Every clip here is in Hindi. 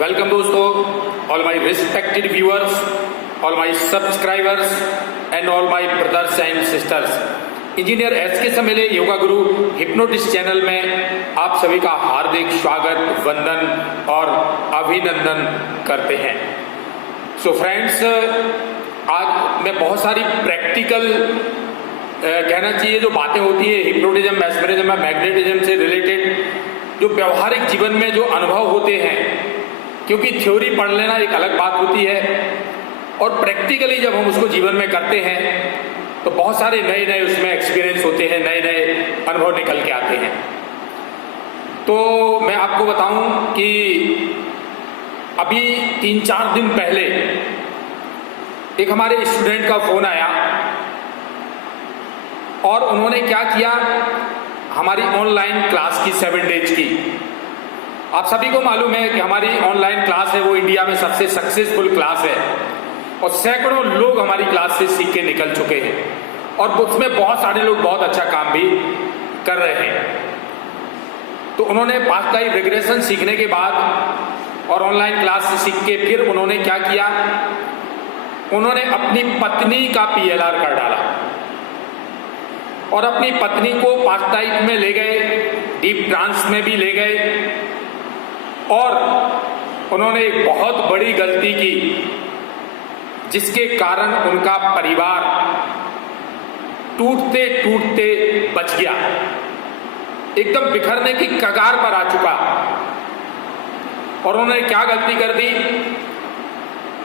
वेलकम दोस्तों, all my respected viewers, all my subscribers and all my brothers and sisters. Engineer S K. Samele yoga guru hypnotist channel में आप सभी का हार्दिक स्वागत, वंदन और अभिनंदन करते हैं। सो फ्रेंड्स, आज मैं बहुत सारी प्रैक्टिकल कहना चाहिए जो बातें होती है हिप्नोटिज्म, मैस्मरिज्म, मैग्नेटिज्म से रिलेटेड, जो व्यवहारिक जीवन में जो अनुभव होते हैं, क्योंकि थ्योरी पढ़ लेना एक अलग बात होती है और प्रैक्टिकली जब हम उसको जीवन में करते हैं तो बहुत सारे नए नए उसमें एक्सपीरियंस होते हैं, नए नए अनुभव निकल के आते हैं। तो मैं आपको बताऊं कि अभी 3-4 दिन पहले एक हमारे स्टूडेंट का फोन आया और उन्होंने क्या किया, हमारी ऑनलाइन क्लास की 7 डेज की। आप सभी को मालूम है कि हमारी ऑनलाइन क्लास है वो इंडिया में सबसे सक्सेसफुल क्लास है और सैकड़ों लोग हमारी क्लास से सीख के निकल चुके हैं और उसमें बहुत सारे लोग बहुत अच्छा काम भी कर रहे हैं। तो उन्होंने पास्ट लाइफ रिग्रेशन सीखने के बाद और ऑनलाइन क्लास से सीख के फिर उन्होंने क्या किया, उन्होंने अपनी पत्नी का PLR कर डाला और अपनी पत्नी को पास्ट लाइफ में ले गए, डीप ट्रांस में भी ले गए और उन्होंने एक बहुत बड़ी गलती की जिसके कारण उनका परिवार टूटते टूटते बच गया, एकदम बिखरने की कगार पर आ चुका। और उन्होंने क्या गलती कर दी,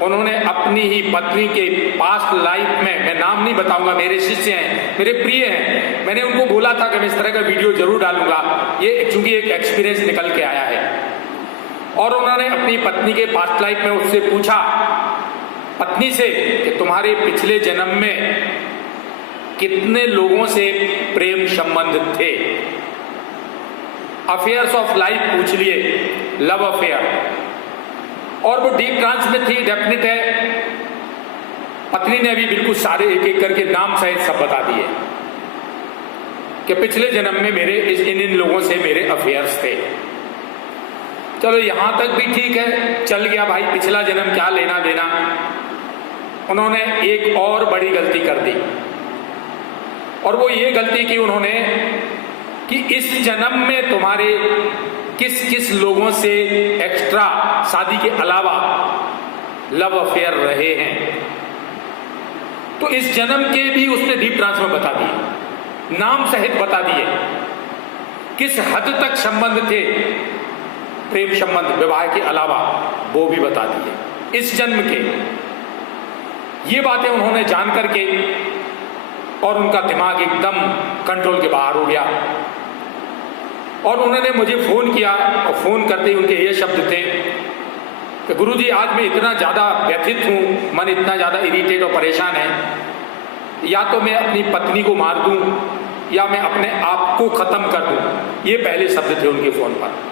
उन्होंने अपनी ही पत्नी के पास्ट लाइफ में, मैं नाम नहीं बताऊंगा, मेरे शिष्य हैं, मेरे प्रिय हैं, मैंने उनको बोला था कि मैं इस तरह का वीडियो जरूर डालूंगा, ये चूंकि एक एक्सपीरियंस निकल के आया है। और उन्होंने अपनी पत्नी के पास्ट लाइफ में उससे पूछा, पत्नी से, कि तुम्हारे पिछले जन्म में कितने लोगों से प्रेम संबंध थे। अफेयर्स ऑफ लाइफ पूछ लिए, लव अफेयर। और वो डीप ट्रांस में थी, डेफिनेट है। पत्नी ने अभी बिल्कुल सारे एक एक करके नाम सहित सब बता दिए कि पिछले जन्म में मेरे इन लोगों से मेरे अफेयर्स थे। चलो यहां तक भी ठीक है, चल गया भाई, पिछला जन्म क्या लेना देना। उन्होंने एक और बड़ी गलती कर दी और वो ये गलती की उन्होंने कि इस जन्म में तुम्हारे किस किस लोगों से एक्स्ट्रा शादी के अलावा लव अफेयर रहे हैं। तो इस जन्म के भी उसने डीप ट्रांस में बता दिए, नाम सहित बता दिए, किस हद तक संबंध थे, प्रेम संबंध विवाह के अलावा, वो भी बता दिए इस जन्म के। ये बातें उन्होंने जान करके और उनका दिमाग एकदम कंट्रोल के बाहर हो गया और उन्होंने मुझे फोन किया और फोन करते ही उनके ये शब्द थे कि गुरुजी, आज मैं इतना ज्यादा व्यथित हूं, मन इतना ज्यादा इरिटेट और परेशान है, या तो मैं अपनी पत्नी को मार दूं या मैं अपने आप को खत्म कर दूं। ये पहले शब्द थे उनके फोन पर।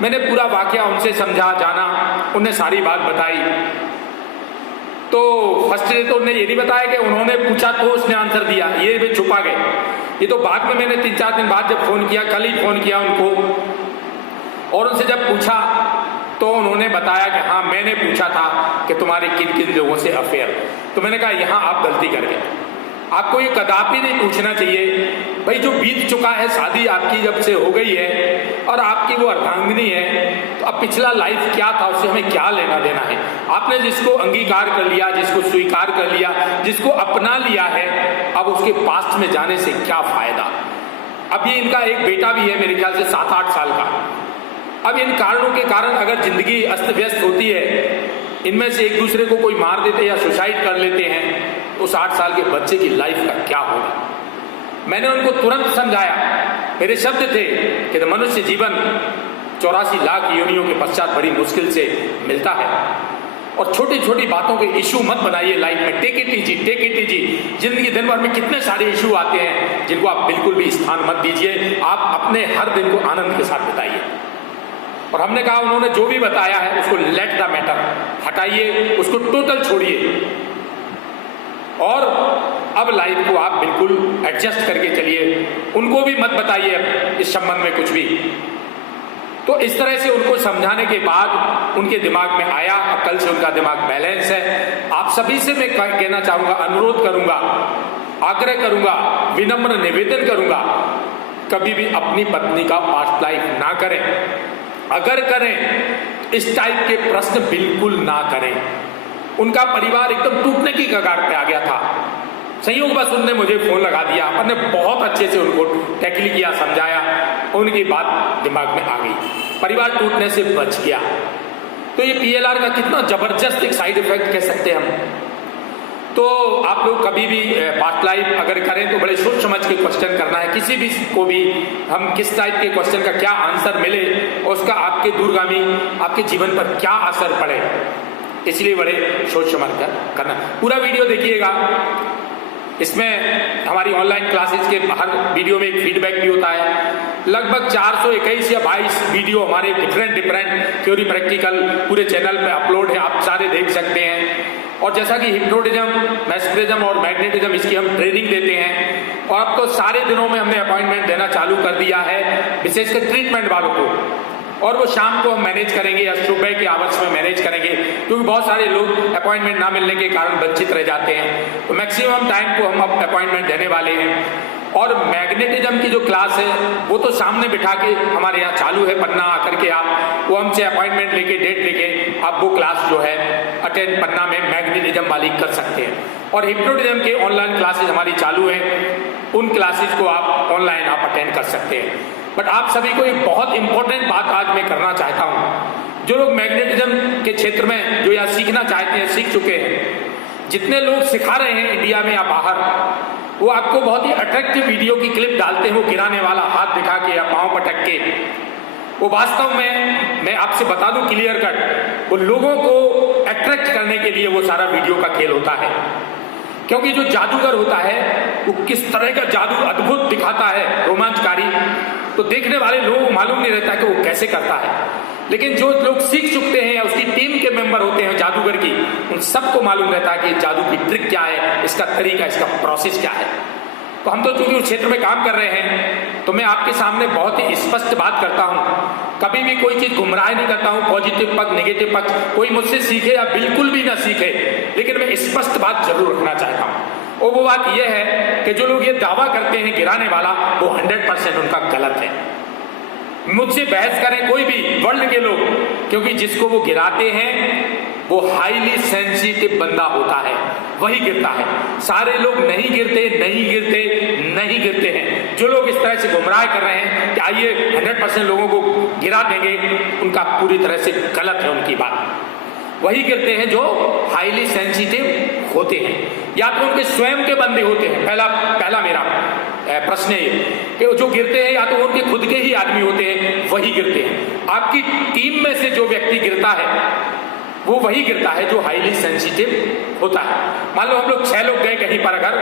मैंने पूरा वाकया उनसे समझा, जाना, उन्हें सारी बात बताई। तो फर्स्ट डे तो उन्हें ये नहीं बताया कि उन्होंने पूछा तो उसने आंसर दिया, ये वे छुपा गए। ये तो बाद में मैंने 3-4 दिन बाद जब फोन किया, कल ही फोन किया उनको और उनसे जब पूछा तो उन्होंने बताया कि हाँ, मैंने पूछा था कि तुम्हारे किन किन लोगों से अफेयर। तो मैंने कहा यहाँ आप गलती कर गए, आपको ये कदापि नहीं पूछना चाहिए भाई, जो बीत चुका है, शादी आपकी जब से हो गई है और आपकी वो अर्धांगिनी है, तो अब पिछला लाइफ क्या था उससे हमें क्या लेना देना है। आपने जिसको अंगीकार कर लिया, जिसको स्वीकार कर लिया, जिसको अपना लिया है, अब उसके पास्ट में जाने से क्या फायदा। अब ये इनका एक बेटा भी है, मेरे ख्याल से 7-8 साल का। अब इन कारणों के कारण अगर जिंदगी अस्त व्यस्त होती है, इनमें से एक दूसरे को कोई मार देते या सुसाइड कर लेते हैं, उस 8 साल के बच्चे की लाइफ का क्या होगा। मैंने उनको तुरंत समझाया, मेरे शब्द थे कि मनुष्य जीवन 84 लाख योनियों के पश्चात बड़ी मुश्किल से मिलता है और छोटी छोटी बातों के इशू मत बनाइए लाइफ में। Take it easy, take it easy. जिंदगी दिन भर में कितने सारे इशू आते हैं जिनको आप बिल्कुल भी स्थान मत दीजिए। आप अपने हर दिन को आनंद के साथ बिताइए। और हमने कहा उन्होंने जो भी बताया है उसको लेट द मैटर, हटाइए, उसको टोटल छोड़िए और अब लाइफ को आप बिल्कुल एडजस्ट करके चलिए। उनको भी मत बताइए इस संबंध में कुछ भी। तो इस तरह से उनको समझाने के बाद उनके दिमाग में आया, अब कल से उनका दिमाग बैलेंस है। आप सभी से मैं कहना चाहूंगा, अनुरोध करूंगा, आग्रह करूंगा, विनम्र निवेदन करूंगा, कभी भी अपनी पत्नी का पास्ट लाइफ ना करें। अगर करें, इस टाइप के प्रश्न बिल्कुल ना करें। उनका परिवार एकदम टूटने की कगार पे आ गया था। संयोग बस उनने मुझे फोन लगा दिया, मैंने बहुत अच्छे से उनको टैकल किया, समझाया, उनकी बात दिमाग में आ गई, परिवार टूटने से बच गया। तो ये PLR का कितना जबरदस्त एक साइड इफेक्ट कह सकते हैं हम। तो आप लोग कभी भी पास्ट लाइफ अगर करें तो बड़े सोच समझ के क्वेश्चन करना है। किसी भी को भी हम किस टाइप के क्वेश्चन का क्या आंसर मिले और उसका आपके दूरगामी आपके जीवन पर क्या असर पड़े, इसलिए बड़े सोच समझ कर करना। पूरा वीडियो देखिएगा। इसमें हमारी ऑनलाइन क्लासेस के हर वीडियो में एक फीडबैक भी होता है। लगभग 421 या 22 वीडियो हमारे डिफरेंट थ्योरी प्रैक्टिकल पूरे चैनल पे अपलोड है, आप सारे देख सकते हैं। और जैसा कि हिप्नोटिज्म, मैस्मरिज्म और मैग्नेटिज्म, इसकी हम ट्रेनिंग देते हैं और अब तो सारे दिनों में हमने अपॉइंटमेंट देना चालू कर दिया है, विशेषकर ट्रीटमेंट वालों को। और वो शाम को हम मैनेज करेंगे या सुबह के आवर्स में मैनेज करेंगे, क्योंकि बहुत सारे लोग अपॉइंटमेंट ना मिलने के कारण वंचित रह जाते हैं। तो मैक्सिमम टाइम को हम अपॉइंटमेंट देने वाले हैं। और मैग्नेटिज्म की जो क्लास है वो तो सामने बिठा के हमारे यहाँ चालू है, पन्ना आकर के आप वो हमसे अपॉइंटमेंट लेके, डेट लेके आप वो क्लास जो है अटेंड पन्ना में मैग्नेटिज्म वाली कर सकते हैं। और हिप्नोटिज्म के ऑनलाइन क्लासेस हमारी चालू है, उन क्लासेस को आप ऑनलाइन आप अटेंड कर सकते हैं। बट आप सभी को एक बहुत इंपॉर्टेंट बात आज मैं करना चाहता हूँ। जो लोग मैग्नेटिज्म के क्षेत्र में जो या सीखना चाहते हैं, सीख चुके हैं, जितने लोग सिखा रहे हैं इंडिया में या बाहर, वो आपको बहुत ही अट्रैक्टिव वीडियो की क्लिप डालते हैं, वो गिराने वाला हाथ दिखा के या पांव पटक के। वो वास्तव में मैं आपसे बता दूं क्लियर कट, वो लोगों को अट्रैक्ट करने के लिए वो सारा वीडियो का खेल होता है। क्योंकि जो जादूगर होता है वो किस तरह का जादू अद्भुत दिखाता है, रोमांचकारी, तो देखने वाले लोगों को मालूम नहीं रहता कि वो कैसे करता है। लेकिन जो लोग सीख चुकते हैं या उसकी टीम के मेंबर होते हैं जादूगर की, उन सबको मालूम रहता है कि जादू की ट्रिक क्या है, इसका तरीका, इसका प्रोसेस क्या है। तो हम तो चूंकि उस क्षेत्र में काम कर रहे हैं, तो मैं आपके सामने बहुत ही स्पष्ट बात करता हूं। कभी भी कोई चीज गुमराह नहीं करता हूं, पॉजिटिव पक्ष, नेगेटिव पक्ष, कोई मुझसे सीखे या बिल्कुल भी ना सीखे, लेकिन मैं स्पष्ट बात जरूर रखना चाहता हूं। और वो बात यह है कि जो लोग ये दावा करते हैं गिराने वाला, वो 100% उनका गलत है। मुझसे बहस करें कोई भी वर्ल्ड के लोग, क्योंकि जिसको वो गिराते हैं वो हाईली सेंसिटिव बंदा होता है, वही गिरता है। सारे लोग नहीं गिरते, नहीं गिरते, नहीं गिरते हैं। जो लोग इस तरह से गुमराह कर रहे हैं कि आइए 100% लोगों को गिरा देंगे, उनका पूरी तरह से गलत है उनकी बात। वही गिरते हैं जो हाईली सेंसिटिव होते हैं, या तो उनके स्वयं के बंदे होते हैं। पहला मेरा प्रश्न है कि जो गिरते हैं या तो उनके खुद के ही आदमी होते हैं, वही गिरते हैं। आपकी टीम में से जो व्यक्ति गिरता है वो वही गिरता है जो हाईली सेंसिटिव होता है। मान लो हम लोग 6 लोग गए कहीं पर, अगर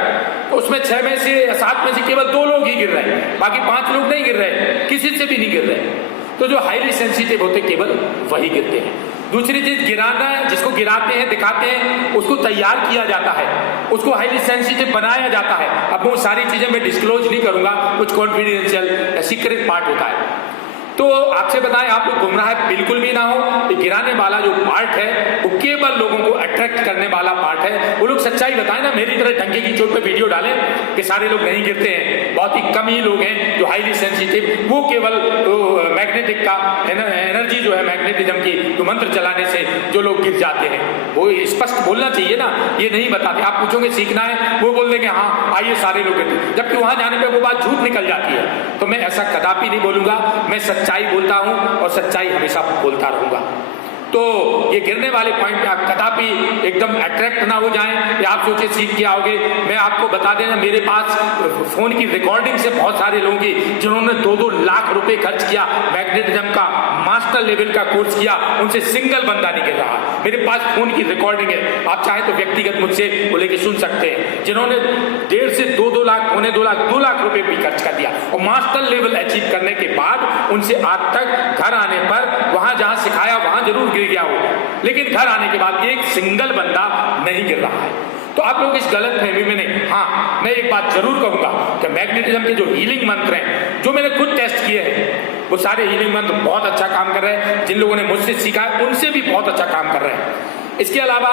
तो उसमें 6 में से 7 में से केवल 2 लोग ही गिर रहे हैं, बाकी 5 लोग नहीं गिर रहे, किसी से भी नहीं गिर रहे। तो जो हाईली सेंसिटिव होते केवल वही गिरते हैं। दूसरी चीज, गिराना, जिसको गिराते हैं, दिखाते हैं, उसको तैयार किया जाता है, उसको हाईली सेंसिटिव बनाया जाता है। अब वो सारी चीजें मैं डिस्क्लोज नहीं करूंगा, कुछ कॉन्फिडेंशियल सीक्रेट पार्ट होता है। तो आपसे बताएं, आप लोग गुमराह बिल्कुल भी ना हो। ये गिराने वाला जो पार्ट है वो केवल लोगों को अट्रैक्ट करने वाला पार्ट है। वो लोग सच्चाई बताएं ना, मेरी तरह डंके की चोट पे वीडियो डालें कि सारे लोग नहीं गिरते हैं। बहुत ही कम ही लोग हैं जो हाईली सेंसिटिव, वो केवल मैग्नेटिक का एनर्जी जो है, मैग्नेटिज्म की जो मंत्र चलाने से जो लोग गिर जाते हैं, वो स्पष्ट बोलना चाहिए ना, ये नहीं बताते। आप पूछोगे सीखना है, वो बोल देंगे हाँ आइए सारे लोग गिरते, जबकि वहां जाने पर वो बात झूठ निकल जाती है। तो मैं ऐसा कदापि नहीं बोलूंगा, मैं सच्चाई बोलता हूं और सच्चाई हमेशा बोलता रहूंगा। तो ये गिरने वाले पॉइंट पे आप कदापि एकदम अट्रैक्ट ना हो जाएं या आप सोचे सीख के आओगे। मैं आपको बता देना, मेरे पास फोन की रिकॉर्डिंग से बहुत सारे लोगों की जिन्होंने 2-2 लाख रुपए खर्च किया, मैग्नेटिज्म का मास्टर लेवल का कोर्स किया, उनसे सिंगल बंदा नहीं गिर रहा। मेरे पास फोन की रिकॉर्डिंग है, आप चाहे तो व्यक्तिगत मुझसे वो लेके सुन सकते हैं, जिन्होंने 1.5 से 2 लाख, 2.25 लाख, 2 लाख रुपए भी खर्च कर दिया और मास्टर लेवल अचीव करने के बाद उनसे आज तक घर आने पर वहां जहां सिखाया वहां जरूर गिर गया हो, लेकिन घर आने के बाद एक सिंगल बंदा नहीं गिर रहा है। तो आप लोग इस गलत फहमी में नहीं। हाँ, मैं एक बात जरूर कहूंगा कि मैग्नेटिज्म के जो हीलिंग मंत्र हैं, जो मैंने खुद टेस्ट किए हैं, वो सारे हीलिंग मंत्र बहुत अच्छा काम कर रहे हैं। जिन लोगों ने मुझसे सीखा है उनसे भी बहुत अच्छा काम कर रहे हैं। इसके अलावा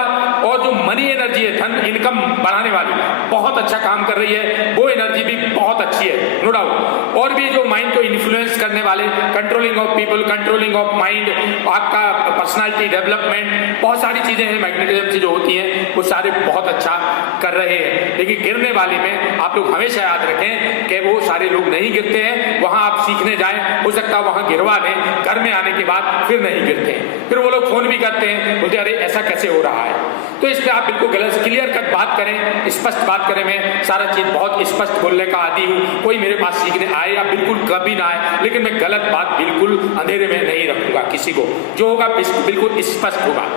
और जो मनी एनर्जी है, धन इनकम बढ़ाने वाली, बहुत अच्छा काम कर रही है, वो एनर्जी भी बहुत अच्छी है, नो डाउट। और भी जो माइंड को इन्फ्लुएंस करने वाले, controlling of people, controlling of mind, आपका पर्सनालिटी डेवलपमेंट, बहुत सारी चीजें हैं मैग्नेटिज्म से जो होती हैं, वो सारे बहुत अच्छा कर रहे हैं। लेकिन गिरने वाले में आप लोग हमेशा याद रखें कि वो सारे लोग नहीं गिरते हैं। वहां आप सीखने जाएं, हो सकता है वहां गिरवा दें, घर में आने के बाद फिर नहीं गिरते हैं। फिर वो लोग फोन भी करते हैं, बोलते अरे ऐसा कैसे हो रहा है। तो इस पे आप बिल्कुल गलत, क्लियर कट बात करें, स्पष्ट बात करें। मैं सारा चीज बहुत स्पष्ट बोलने का आदी हूं। कोई मेरे पास सीखने आए या बिल्कुल कभी ना आए, लेकिन मैं गलत बात बिल्कुल अंधेरे में नहीं रखूंगा किसी को। जो होगा बिल्कुल स्पष्ट होगा।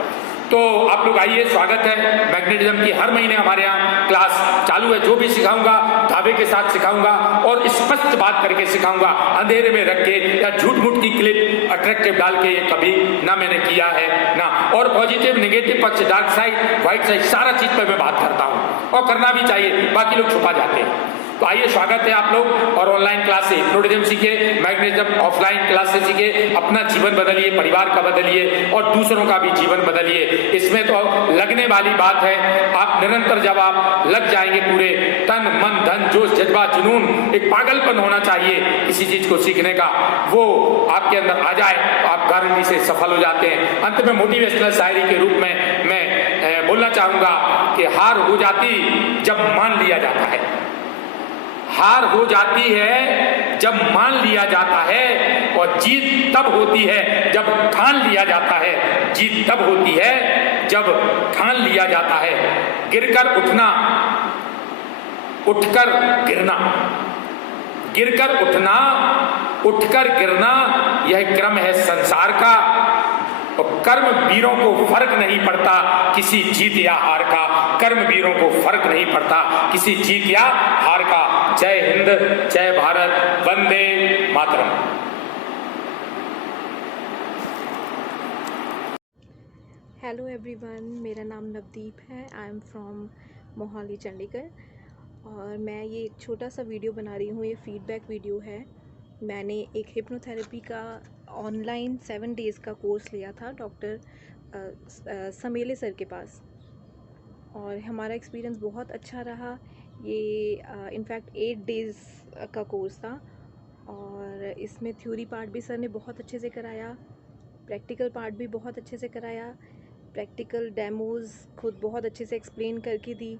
तो आप लोग आइए, स्वागत है। मैग्नेटिज्म की हर महीने हमारे यहाँ क्लास चालू है। जो भी सिखाऊंगा दावे के साथ सिखाऊंगा और स्पष्ट बात करके सिखाऊंगा, अंधेरे में रख के या झूठ मूठ की क्लिप अट्रैक्टिव डाल के, ये कभी ना मैंने किया है ना। और पॉजिटिव नेगेटिव पक्ष, डार्क साइड, व्हाइट साइड, सारा चीज पर मैं बात करता हूँ और करना भी चाहिए, बाकी लोग छुपा जाते हैं। तो आइए, स्वागत है आप लोग। और ऑनलाइन क्लास से हिप्नोटिज्म सीखिए, मैग्नेटिज्म ऑफलाइन क्लास से सीखिए, अपना जीवन बदलिए, परिवार का बदलिए और दूसरों का भी जीवन बदलिए। इसमें तो लगने वाली बात है। आप निरंतर जब आप लग जाएंगे, पूरे तन मन धन जोश जज्बा जुनून, एक पागलपन होना चाहिए किसी चीज को सीखने का, वो आपके अंदर आ जाए तो आप गारंटी से सफल हो जाते हैं। अंत में मोटिवेशनल शायरी के रूप में मैं बोलना चाहूंगा कि हार हो जाती जब मान लिया जाता है। हार हो जाती है जब मान लिया जाता है, और जीत तब होती है जब ठान लिया जाता है। जीत तब होती है जब ठान लिया जाता है। गिरकर उठना, उठकर गिरना, गिरकर उठना, उठकर गिरना, यह क्रम है संसार का। और कर्म वीरों को फर्क नहीं पड़ता किसी जीत या हार का। कर्म वीरों को फर्क नहीं पड़ता किसी जीत या हार का। जय हिंद, जय भारत, वंदे मातरम। हेलो एवरीवन, मेरा नाम नवदीप है। I am from Mohali, Chandigarh. और मैं ये एक छोटा सा वीडियो बना रही हूँ। ये फीडबैक वीडियो है। मैंने एक हिप्नोथेरेपी का ऑनलाइन 7 डेज़ का कोर्स लिया था डॉक्टर समेले सर के पास, और हमारा एक्सपीरियंस बहुत अच्छा रहा। ये इनफैक्ट 8 डेज़ का कोर्स था, और इसमें थ्योरी पार्ट भी सर ने बहुत अच्छे से कराया, प्रैक्टिकल पार्ट भी बहुत अच्छे से कराया। प्रैक्टिकल डेमोज़ खुद बहुत अच्छे से एक्सप्लेन करके दी,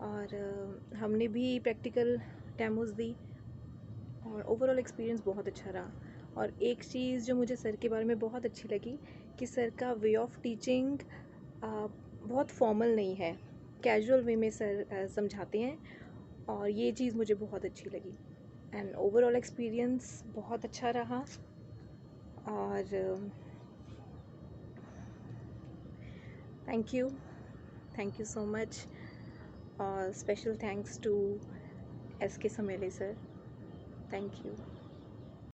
और हमने भी प्रैक्टिकल डेमोज़ दी, और ओवरऑल एक्सपीरियंस बहुत अच्छा रहा। और एक चीज़ जो मुझे सर के बारे में बहुत अच्छी लगी कि सर का वे ऑफ टीचिंग बहुत फॉर्मल नहीं है, कैजुअल वे में सर समझाते हैं, और ये चीज़ मुझे बहुत अच्छी लगी। एंड ओवरऑल एक्सपीरियंस बहुत अच्छा रहा। और थैंक यू सो मच, और special thanks to SK Samele sir. Thank you.